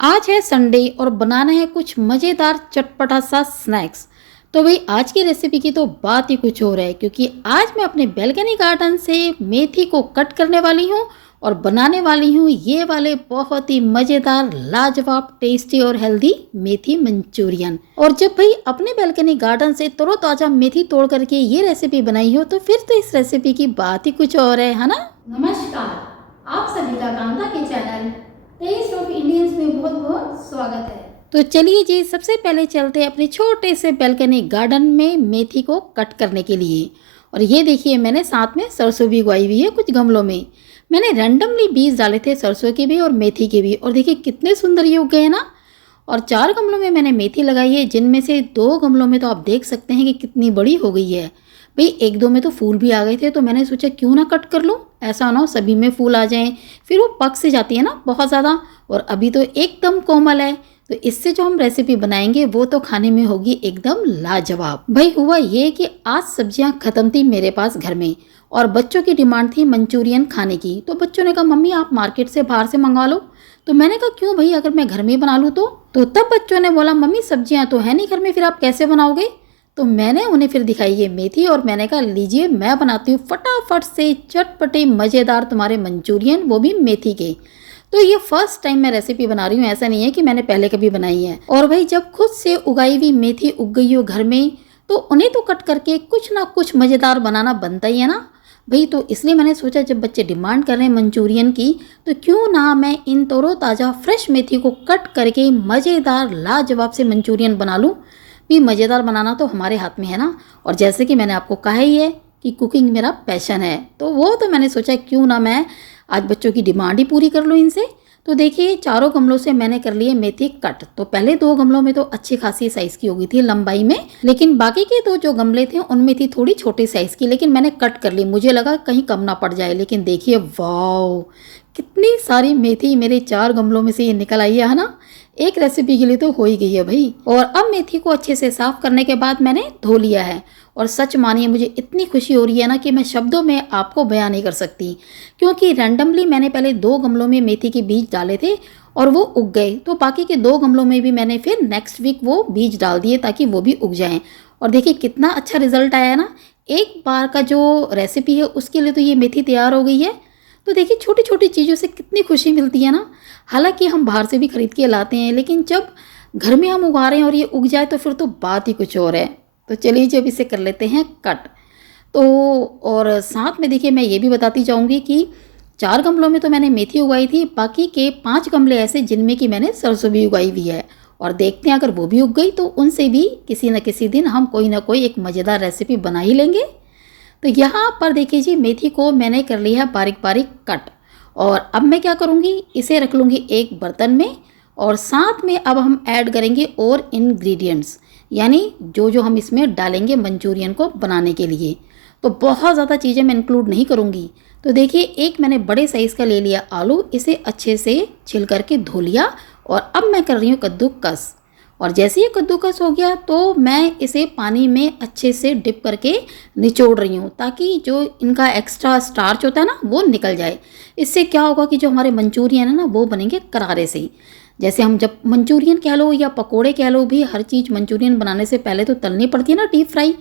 आज है संडे और बनाना है कुछ मज़ेदार चटपटा सा स्नैक्स। तो भाई आज की रेसिपी की तो बात ही कुछ और है, क्योंकि आज मैं अपने बैल्कनी गार्डन से मेथी को कट करने वाली हूँ और बनाने वाली हूँ ये वाले बहुत ही मज़ेदार लाजवाब टेस्टी और हेल्दी मेथी मंचूरियन। और जब भाई अपने बैल्कनी गार्डन से तरोताज़ा मेथी तोड़ करके ये रेसिपी बनाई हो तो फिर तो इस रेसिपी की बात ही कुछ और है ना। नमस्कार, आप सभी का कांता के चैनल टेस्ट ऑफ इंडियंस में बहुत बहुत स्वागत है। तो चलिए जी, सबसे पहले चलते हैं अपने छोटे से बैल्कनी गार्डन में मेथी को कट करने के लिए। और ये देखिए, मैंने साथ में सरसों भी उगाई हुई है कुछ गमलों में। मैंने रैंडमली बीज डाले थे सरसों के भी और मेथी के भी, और देखिए कितने सुंदर ये उग गए हैं ना। और 4 गमलों में मैंने मेथी लगाई है, जिनमें से 2 गमलों में तो आप देख सकते हैं कि कितनी बड़ी हो गई है। भाई 1-2 में तो फूल भी आ गए थे, तो मैंने सोचा क्यों ना कट कर लूँ, ऐसा ना हो सभी में फूल आ जाएं, फिर वो पक से जाती है ना बहुत ज़्यादा। और अभी तो एकदम कोमल है, तो इससे जो हम रेसिपी बनाएंगे वो तो खाने में होगी एकदम लाजवाब। भाई हुआ ये कि आज सब्जियां खत्म थी मेरे पास घर में, और बच्चों की डिमांड थी मंचूरियन खाने की। तो बच्चों ने कहा मम्मी आप मार्केट से बाहर से मंगवा लो। तो मैंने कहा क्यों भाई, अगर मैं घर में बना लूँ तो तब बच्चों ने बोला मम्मी सब्जियां तो है नहीं घर में, फिर आप कैसे बनाओगे। तो मैंने उन्हें फिर दिखाई ये मेथी, और मैंने कहा लीजिए मैं बनाती हूँ फटाफट से चटपटे मज़ेदार तुम्हारे मंचूरियन, वो भी मेथी के। तो ये फर्स्ट टाइम मैं रेसिपी बना रही हूँ, ऐसा नहीं है कि मैंने पहले कभी बनाई है। और भाई जब खुद से उगाई हुई मेथी उग गई हो घर में, तो उन्हें तो कट करके कुछ ना कुछ मज़ेदार बनाना बनता ही है ना भाई। तो इसलिए मैंने सोचा जब बच्चे डिमांड कर रहे हैं मंचूरियन की, तो क्यों ना मैं इन तरोताज़ा फ्रेश मेथी को कट करके मज़ेदार लाजवाब से मंचूरियन बना लूँ। भी मज़ेदार बनाना तो हमारे हाथ में है ना। और जैसे कि मैंने आपको कहा ही है कि कुकिंग मेरा पैशन है, तो मैंने सोचा क्यों ना मैं आज बच्चों की डिमांड ही पूरी कर लूँ इनसे। तो देखिए चारों गमलों से मैंने कर लिए मेथी कट। तो पहले 2 गमलों में तो अच्छी खासी साइज़ की हो गई थी लंबाई में, लेकिन बाकी के 2 जो गमले थे उनमें थी थोड़ी छोटे साइज़ की, लेकिन मैंने कट कर ली, मुझे लगा कहीं कम ना पड़ जाए। लेकिन देखिए वाओ, कितनी सारी मेथी मेरे 4 गमलों में से ये निकल आई है ना। एक रेसिपी के लिए तो हो ही गई है भाई। और अब मेथी को अच्छे से साफ करने के बाद मैंने धो लिया है, और सच मानिए मुझे इतनी खुशी हो रही है ना कि मैं शब्दों में आपको बयान नहीं कर सकती। क्योंकि रैंडमली मैंने पहले 2 गमलों में मेथी के बीज डाले थे और वो उग गए, तो बाकी के 2 गमलों में भी मैंने फिर नेक्स्ट वीक वो बीज डाल दिए ताकि वो भी उग जाएं। और देखिए कितना अच्छा रिजल्ट आया है ना। एक बार का जो रेसिपी है उसके लिए तो ये मेथी तैयार हो गई है। तो देखिए छोटी छोटी चीज़ों से कितनी खुशी मिलती है ना। हालांकि हम बाहर से भी खरीद के लाते हैं, लेकिन जब घर में हम उगा रहे हैं और ये उग जाए तो फिर तो बात ही कुछ और है। तो चलिए जब इसे कर लेते हैं कट। तो और साथ में देखिए मैं ये भी बताती जाऊंगी कि 4 गमलों में तो मैंने मेथी उगाई थी, बाकी के 5 गमले ऐसे जिनमें कि मैंने सरसों भी उगाई हुई है। और देखते हैं अगर वो भी उग गई तो उनसे भी किसी न किसी दिन हम कोई ना कोई एक मज़ेदार रेसिपी बना ही लेंगे। तो यहाँ पर देखिए जी, मेथी को मैंने कर लिया है बारीक बारीक कट। और अब मैं क्या करूँगी, इसे रख लूँगी एक बर्तन में, और साथ में अब हम ऐड करेंगे और इंग्रेडिएंट्स, यानी जो जो हम इसमें डालेंगे मंचूरियन को बनाने के लिए। तो बहुत ज़्यादा चीज़ें मैं इंक्लूड नहीं करूँगी। तो देखिए एक मैंने बड़े साइज़ का ले लिया आलू, इसे अच्छे से छिल करके धो लिया, और अब मैं कर रही हूँ कद्दूकस। और जैसे ये कद्दूकस हो गया तो मैं इसे पानी में अच्छे से डिप करके निचोड़ रही हूँ, ताकि जो इनका एक्स्ट्रा स्टार्च होता है ना वो निकल जाए। इससे क्या होगा कि जो हमारे मंचूरियन है ना वो बनेंगे करारे से ही। जैसे हम जब मंचूरियन कह लो या पकोड़े कह लो, भी हर चीज़ मंचूरियन बनाने से पहले तो तलनी पड़ती है ना, डीप फ्राई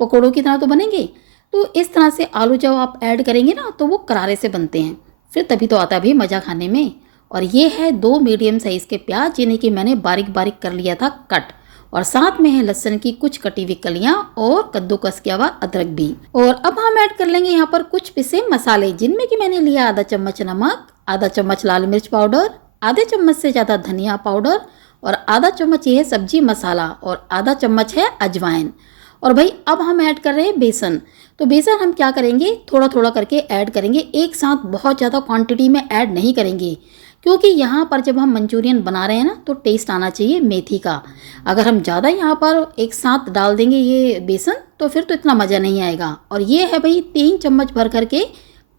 पकोड़ों की तरह तो बनेंगे। तो इस तरह से आलू जब आप ऐड करेंगे ना तो वो करारे से बनते हैं, फिर तभी तो आता भी मज़ा खाने में। और ये है 2 मीडियम साइज़ के प्याज, जिन्हें कि मैंने बारीक बारीक कर लिया था कट। और साथ में है लहसुन की कुछ कटी हुई कलियाँ और कद्दूकस किया हुआ अदरक भी। और अब हम ऐड कर लेंगे यहाँ पर कुछ पिसे मसाले, जिनमें कि मैंने लिया आधा चम्मच नमक, आधा चम्मच लाल मिर्च पाउडर, आधे चम्मच से ज़्यादा धनिया पाउडर, और आधा चम्मच ये है सब्जी मसाला, और आधा चम्मच है अजवाइन। और भाई अब हम ऐड कर रहे हैं बेसन। तो बेसन हम क्या करेंगे, थोड़ा थोड़ा करके ऐड करेंगे, एक साथ बहुत ज़्यादा क्वांटिटी में ऐड नहीं करेंगे, क्योंकि यहाँ पर जब हम मंचूरियन बना रहे हैं ना तो टेस्ट आना चाहिए मेथी का। अगर हम ज़्यादा यहाँ पर एक साथ डाल देंगे ये बेसन तो फिर तो इतना मज़ा नहीं आएगा। और ये है भाई 3 चम्मच भर करके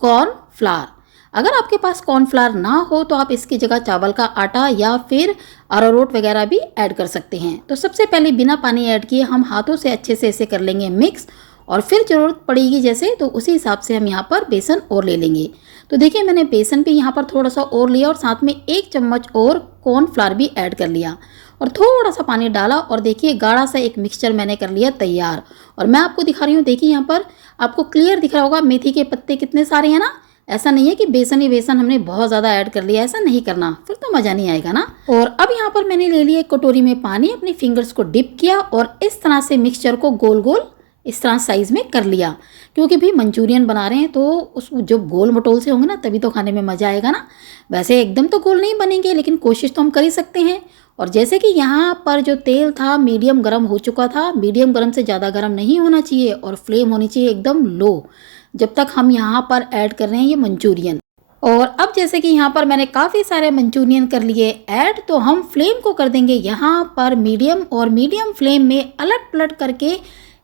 कॉर्नफ्लावर। अगर आपके पास कॉर्नफ्लावर ना हो तो आप इसकी जगह चावल का आटा या फिर अरारोट वगैरह भी ऐड कर सकते हैं। तो सबसे पहले बिना पानी ऐड किए हम हाथों से अच्छे से इसे कर लेंगे मिक्स, और फिर ज़रूरत पड़ेगी जैसे तो उसी हिसाब से हम यहाँ पर बेसन और ले लेंगे। तो देखिए मैंने बेसन भी यहाँ पर थोड़ा सा और लिया और साथ में 1 चम्मच और कॉर्नफ्लावर भी ऐड कर लिया और थोड़ा सा पानी डाला और देखिए गाढ़ा सा एक मिक्सचर मैंने कर लिया तैयार। और मैं आपको दिखा रही हूँ, देखिए यहाँ पर आपको क्लियर दिख रहा होगा मेथी के पत्ते कितने सारे हैं ना। ऐसा नहीं है कि बेसन ही बेसन हमने बहुत ज़्यादा ऐड कर लिया, ऐसा नहीं करना, फिर तो मज़ा नहीं आएगा ना। और अब यहाँ पर मैंने ले लिया एक कटोरी में पानी, अपनी फिंगर्स को डिप किया और इस तरह से मिक्सचर को गोल गोल इस तरह साइज़ में कर लिया, क्योंकि भी मंचूरियन बना रहे हैं तो उस जो गोल मटोल से होंगे ना तभी तो खाने में मज़ा आएगा ना। वैसे एकदम तो गोल नहीं बनेंगे लेकिन कोशिश तो हम कर ही सकते हैं। और जैसे कि यहाँ पर जो तेल था मीडियम गर्म हो चुका था, मीडियम गर्म से ज़्यादा गर्म नहीं होना चाहिए और फ्लेम होनी चाहिए एकदम लो, जब तक हम यहाँ पर ऐड कर रहे हैं ये मंचूरियन। और अब जैसे कि यहाँ पर मैंने काफ़ी सारे मंचूरियन कर लिए ऐड, तो हम फ्लेम को कर देंगे यहाँ पर मीडियम, और मीडियम फ्लेम में अलट पलट करके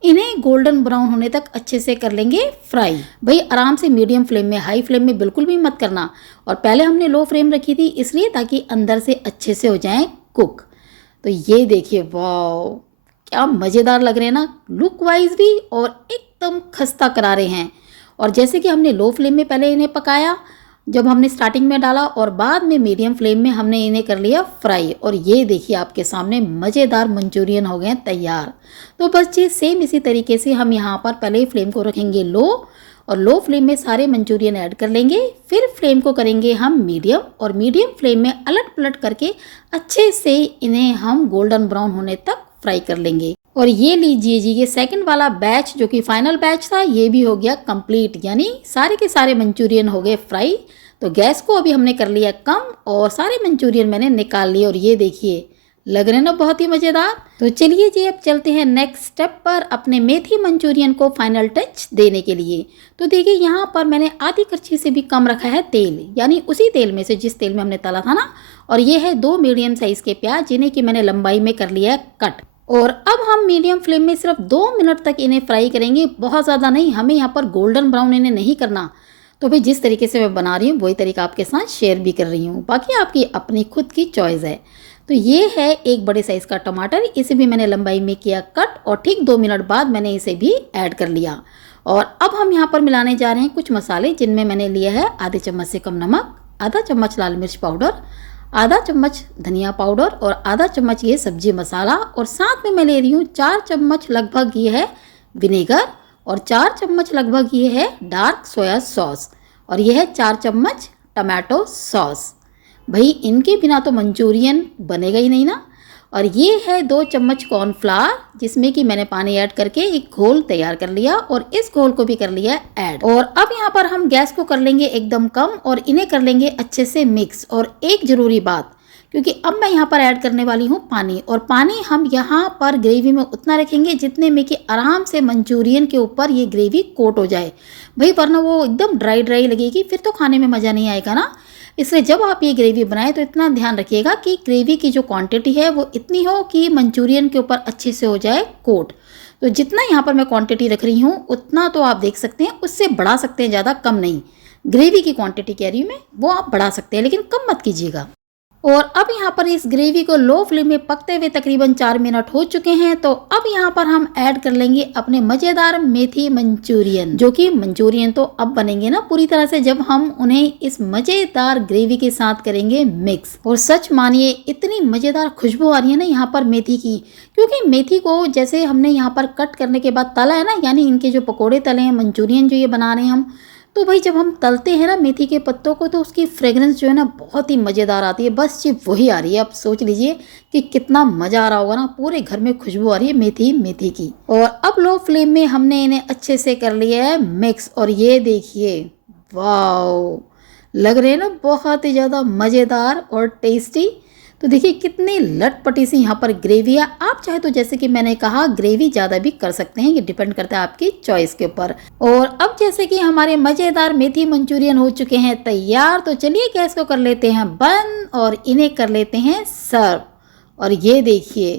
इन्हें गोल्डन ब्राउन होने तक अच्छे से कर लेंगे फ्राई। भाई आराम से मीडियम फ्लेम में, हाई फ्लेम में बिल्कुल भी मत करना। और पहले हमने लो फ्लेम रखी थी इसलिए ताकि अंदर से अच्छे से हो जाएं कुक। तो ये देखिए, वाह क्या मज़ेदार लग रहे हैं ना, लुक वाइज भी और एकदम खस्ता करारे हैं। और जैसे कि हमने लो फ्लेम में पहले इन्हें पकाया जब हमने स्टार्टिंग में डाला, और बाद में मीडियम फ्लेम में हमने इन्हें कर लिया फ्राई। और ये देखिए आपके सामने मज़ेदार मंचूरियन हो गए तैयार। तो बस ये सेम इसी तरीके से हम यहाँ पर पहले फ्लेम को रखेंगे लो, और लो फ्लेम में सारे मंचूरियन ऐड कर लेंगे, फिर फ्लेम को करेंगे हम मीडियम, और मीडियम फ्लेम में अलट पलट करके अच्छे से इन्हें हम गोल्डन ब्राउन होने तक फ्राई कर लेंगे। और ये लीजिए जी, ये सेकंड वाला बैच जो कि फाइनल बैच था ये भी हो गया कंप्लीट, यानी सारे के सारे मंचूरियन हो गए फ्राई। तो गैस को अभी हमने कर लिया कम और सारे मंचूरियन मैंने निकाल लिए, और ये देखिए लग रहे ना बहुत ही मज़ेदार। तो चलिए जी अब चलते हैं नेक्स्ट स्टेप पर अपने मेथी मंचूरियन को फाइनल टच देने के लिए। तो देखिए यहाँ पर मैंने आधी कड़छी से भी कम रखा है तेल, यानी उसी तेल में से जिस तेल में हमने तला था ना। और ये है 2 मीडियम साइज़ के प्याज, जिन्हें कि मैंने लंबाई में कर लिया है कट। और अब हम मीडियम फ्लेम में सिर्फ 2 मिनट तक इन्हें फ्राई करेंगे, बहुत ज़्यादा नहीं, हमें यहाँ पर गोल्डन ब्राउन इन्हें नहीं करना। तो भाई जिस तरीके से मैं बना रही हूँ वही तरीका आपके साथ शेयर भी कर रही हूँ, बाकी आपकी अपनी खुद की चॉइस है। तो ये है एक बड़े साइज़ का टमाटर, इसे भी मैंने लंबाई में किया कट, और ठीक 2 मिनट बाद मैंने इसे भी ऐड कर लिया। और अब हम यहाँ पर मिलाने जा रहे हैं कुछ मसाले, जिनमें मैंने लिया है आधे चम्मच से कम नमक, आधा चम्मच लाल मिर्च पाउडर, आधा चम्मच धनिया पाउडर और आधा चम्मच ये सब्जी मसाला, और साथ में मैं ले रही हूँ 4 चम्मच लगभग ये है विनेगर, और 4 चम्मच लगभग ये है डार्क सोया सॉस, और ये है 4 चम्मच टमाटो सॉस। भाई इनके बिना तो मंचूरियन बनेगा ही नहीं ना। और ये है 2 चम्मच कॉर्नफ्लावर, जिसमें कि मैंने पानी ऐड करके एक घोल तैयार कर लिया, और इस घोल को भी कर लिया ऐड। और अब यहाँ पर हम गैस को कर लेंगे एकदम कम और इन्हें कर लेंगे अच्छे से मिक्स। और एक ज़रूरी बात, क्योंकि अब मैं यहाँ पर ऐड करने वाली हूँ पानी, और पानी हम यहाँ पर ग्रेवी में उतना रखेंगे जितने में कि आराम से मंचूरियन के ऊपर ये ग्रेवी कोट हो जाए। भाई वरना वो एकदम ड्राई ड्राई लगेगी, फिर तो खाने में मज़ा नहीं आएगा ना। इसलिए जब आप ये ग्रेवी बनाएं तो इतना ध्यान रखिएगा कि ग्रेवी की जो क्वांटिटी है वो इतनी हो कि मंचूरियन के ऊपर अच्छे से हो जाए कोट। तो जितना यहाँ पर मैं क्वांटिटी रख रही हूँ उतना तो आप देख सकते हैं, उससे बढ़ा सकते हैं, ज़्यादा कम नहीं। ग्रेवी की क्वांटिटी कह रही हूँ मैं, वो आप बढ़ा सकते हैं लेकिन कम मत कीजिएगा। और अब यहाँ पर इस ग्रेवी को लो फ्लेम में पकते हुए तकरीबन 4 मिनट हो चुके हैं। तो अब यहाँ पर हम ऐड कर लेंगे अपने मज़ेदार मेथी मंचूरियन, जो कि मंचूरियन तो अब बनेंगे ना पूरी तरह से जब हम उन्हें इस मज़ेदार ग्रेवी के साथ करेंगे मिक्स। और सच मानिए इतनी मज़ेदार खुशबू आ रही है ना यहाँ पर मेथी की, क्योंकि मेथी को जैसे हमने यहाँ पर कट करने के बाद तला है ना, यानी इनके जो पकौड़े तले हैं, मंचूरियन जो ये बना रहे हैं हम, तो भाई जब हम तलते हैं ना मेथी के पत्तों को तो उसकी फ्रेगरेंस जो है ना बहुत ही मज़ेदार आती है। बस ये वही आ रही है, आप सोच लीजिए कि कितना मज़ा आ रहा होगा ना, पूरे घर में खुशबू आ रही है मेथी मेथी की। और अब लो फ्लेम में हमने इन्हें अच्छे से कर लिया है मिक्स, और ये देखिए वाओ लग रहे हैं ना बहुत ही ज़्यादा मज़ेदार और टेस्टी। तो देखिए कितनी लटपटी सी यहाँ पर ग्रेवी है। आप चाहे तो जैसे कि मैंने कहा ग्रेवी ज़्यादा भी कर सकते हैं, ये डिपेंड करता है आपकी चॉइस के ऊपर। और अब जैसे कि हमारे मज़ेदार मेथी मंचूरियन हो चुके हैं तैयार, तो चलिए गैस को कर लेते हैं बंद और इन्हें कर लेते हैं सर्व। और ये देखिए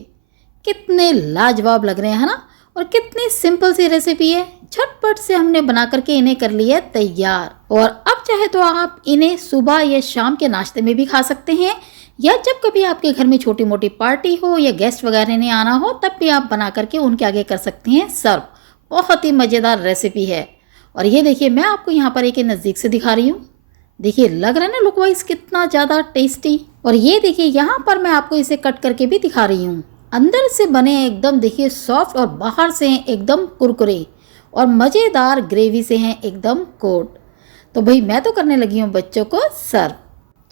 कितने लाजवाब लग रहे हैं ना, और कितनी सिंपल सी रेसिपी है, झटपट से हमने बना करके इन्हें कर लिया तैयार। और अब चाहे तो आप इन्हें सुबह या शाम के नाश्ते में भी खा सकते हैं, या जब कभी आपके घर में छोटी मोटी पार्टी हो या गेस्ट वगैरह ने आना हो तब भी आप बना करके उनके आगे कर सकते हैं सर्व। बहुत ही मज़ेदार रेसिपी है। और ये देखिए, मैं आपको यहाँ पर एक नज़दीक से दिखा रही हूँ। देखिए, लग रहा है ना लुक वाइज कितना ज़्यादा टेस्टी। और ये देखिए, यहाँ पर मैं आपको इसे कट करके भी दिखा रही हूँ। अंदर से बने हैं एकदम देखिए सॉफ्ट, और बाहर से हैं एकदम कुरकुरे, और मज़ेदार ग्रेवी से हैं एकदम कोट। तो भाई मैं तो करने लगी हूँ बच्चों को सर्व।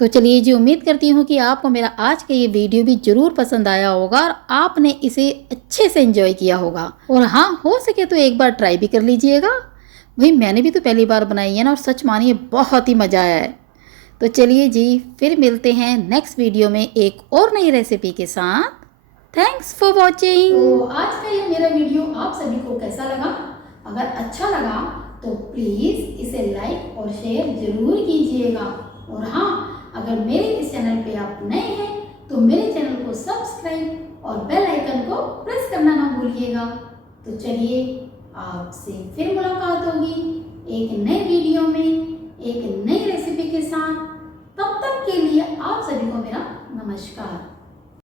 तो चलिए जी, उम्मीद करती हूँ कि आपको मेरा आज का ये वीडियो भी ज़रूर पसंद आया होगा और आपने इसे अच्छे से एंजॉय किया होगा। और हाँ, हो सके तो एक बार ट्राई भी कर लीजिएगा। भाई मैंने भी तो पहली बार बनाई है ना, और सच मानिए बहुत ही मज़ा आया है। तो चलिए जी, फिर मिलते हैं नेक्स्ट वीडियो में एक और नई रेसिपी के साथ। Thanks for watching. तो आज का ये मेरा वीडियो आप सभी को कैसा लगा? अगर अच्छा लगा तो प्लीज़ इसे लाइक और शेयर ज़रूर कीजिएगा। और हाँ, अगर मेरे इस चैनल पे आप नए हैं तो मेरे चैनल को सब्सक्राइब और बेल आइकन को प्रेस करना ना भूलिएगा। तो चलिए, आपसे फिर मुलाकात होगी एक नए वीडियो में एक नई रेसिपी के साथ। तब तक के लिए आप सभी को मेरा नमस्कार।